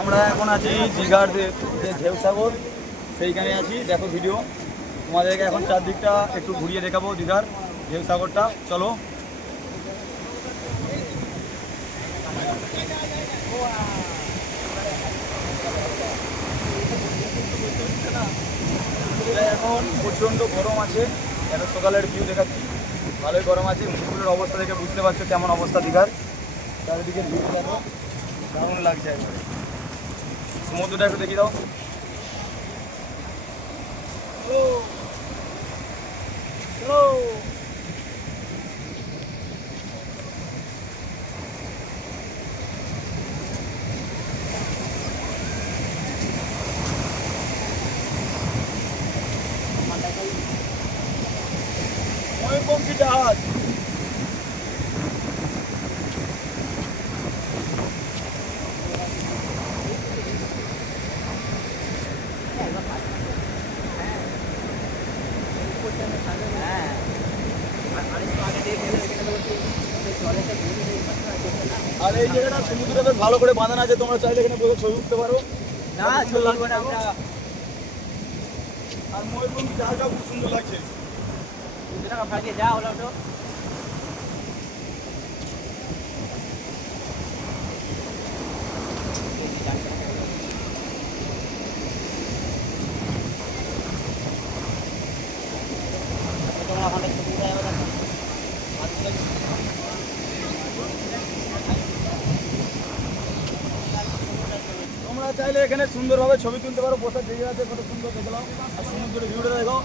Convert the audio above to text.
আমরা এখন আছি দীঘার যে ঢেউসাগর, সেইখানে আছি। দেখো ভিডিও, তোমাদেরকে এখন চারদিকটা একটু ঘুরিয়ে দেখাবো দীঘার ঢেউসাগরটা। চলো। এখন প্রচণ্ড গরম আছে, এখন সকালের ভিউ দেখাচ্ছি, ভালোই গরম আছে। মুখগুলোর অবস্থা দেখে বুঝতে পারছো কেমন অবস্থা দীঘার। চারিদিকে ভিউ দেখো, দারুণ লাগছে একবারে। সমুদ্রটা একটু দেখিয়ে দাও। ময়ূরপঙ্খী জাহাজ। আর এই জায়গাটা সমুদ্রে বেশ ভালো করে বাঁধানো আছে, তোমরা চাইলে এখানে বসে ছবি উঠতে পারো। না লাগবে না। আর ময়ূরপঙ্খী জাহাজটা খুব সুন্দর লাগছে। যা হলো তো তোমরা চাইলে এখানে সুন্দরভাবে ছবি তুলতে পারো, বসার জায়গা আছে কত সুন্দর দেখলাম। আর সমুদ্রের ভিউটা দেখো।